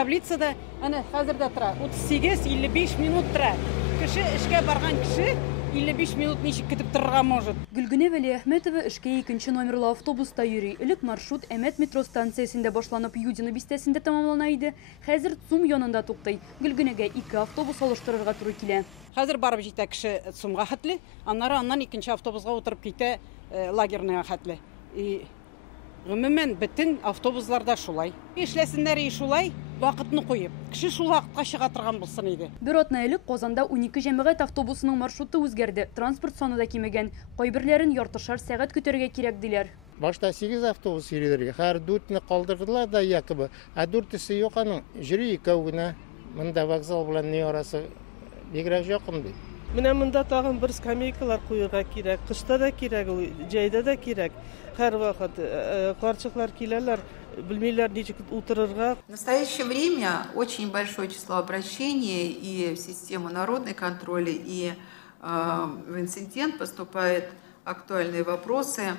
Таблицада аны хәзердә тора. 38-55 минут тора. Кеше эшкә барган кеше 55 минут ничек көтеп торырга может. Гөлгүнә Вәли Әхмәтова эшкә 2-нче номерлы автобуста йөри. Элек маршрут Әмәт метро станциясендә башланып Юдино бистәсендә тәмамлана иде. Хәзер ЦУМ янында туктый. Гөлгүнәгә 2 автобус алыштырырга туры килә. Хәзер барып җитә кеше ЦУМга хәтле, аннан икенче автобусга утырып китә лагерная хәтле. Гомумән бөтен автобусларда шулай. Эшләсеннәр шулай, вакытны куеп. Кеше шул вакытка чыга торган булсын иде. Бер атна элек Казанда 12 җәмәгать автобусының маршруты үзгәрде. Транспорт саны да кимегән. Кайберләрен яртышар сәгать көтәргә кирәк диләр. Башта 8 автобус йөриләр. Һәр 4-не калдырдылар да якобы. Ә 4-се юк аның. Җыри икәү генә. Монда вокзал белән не арасы бигрәк якын ди. Менә монда тагын бер скамейкалар куярга кирәк. Кышта да кирәк, җәйдә дә кирәк. Һәр вакыт карчыклар киләләр, белмиләр ничек утырырга. В настоящее время очень большое число обращений и в систему народной контроля, и в инцидент поступают актуальные вопросы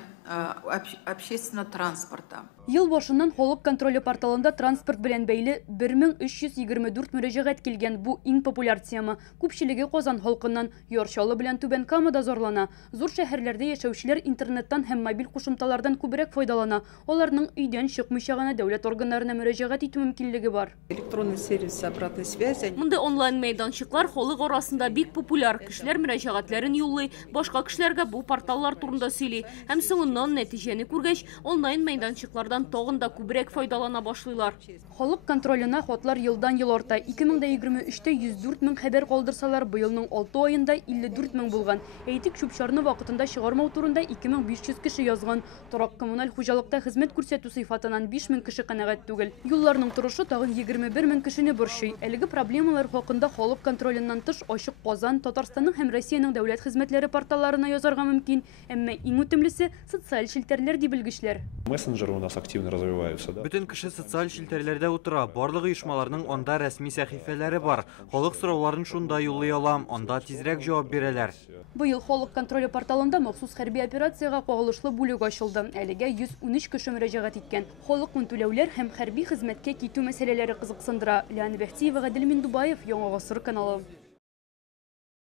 общественного транспорта. Ел башыннан халык контроле порталында транспорт белән бәйле 1324 мөрәҗәгать килгән. Бу иң популяр тема. Күпчелеге Казан халкыннан, Ярчалы белән Түбән Камада зарлана. Зур шәһәрләрдә яшәүчеләр интернеттан һәм мобиль кушымталардан күбрәк файдалана. Аларның өйдән чыкмыйча гына дәүләт органнарына мөрәҗәгать итү мөмкинлеге бар. Электронный сервис обратной связи. Монда онлайн мәйданчыклар халык арасында бик популяр. Кешеләр мөрәҗәгатьләрен юллый, башка кешеләргә бу порталлар турында сөйли. Һәм соңыннан нәтиҗәне күргәч, онлайн мәйданчыклардан тагын да күбрәк файдалана башлыйлар. Халык контролена хатлар елдан-ел арта. 2023-тә 104 мең хәбәр калдырсалар, быелның 6 аенда 54 мең булган. Әйтик, чүп-чарны вакытында чыгармау турында 2500 кеше язган. Торак коммуналь хуҗалыкта хезмәт күрсәтү сыйфатыннан 5 мең кеше канәгать түгел. Юлларның торышы тагын 21 мең кешене борчый. Әлеге проблемалар хакында халык контроленнан тыш ачык Казан, Татарстанның һәм Россиянең дәүләт хезмәтләре порталларына язарга мөмкин. Әмма иң үтемлесе социаль шелтәрләр ди белгечләр. Мессенджеры у нас активно развиваются, да? Бүтән кеше социаль шелтәрләрдә утыра. Барлык оешмаларның анда рәсми сәхифәләре бар. Халык сорауларын шунда юллый алам, анда тизрәк җавап бирәләр. Быел халык контроле порталында махсус хәрби операциягә кагылышлы бүлек ачылды. Әлегә 113 кеше мөрәҗәгать иткән. Халыкны түләүләр һәм хәрби хезмәткә китү мәсьәләләре кызыксындыра. Леонид Бәхтиева, Гадел Миндубаев, Яңа Гасыр каналы.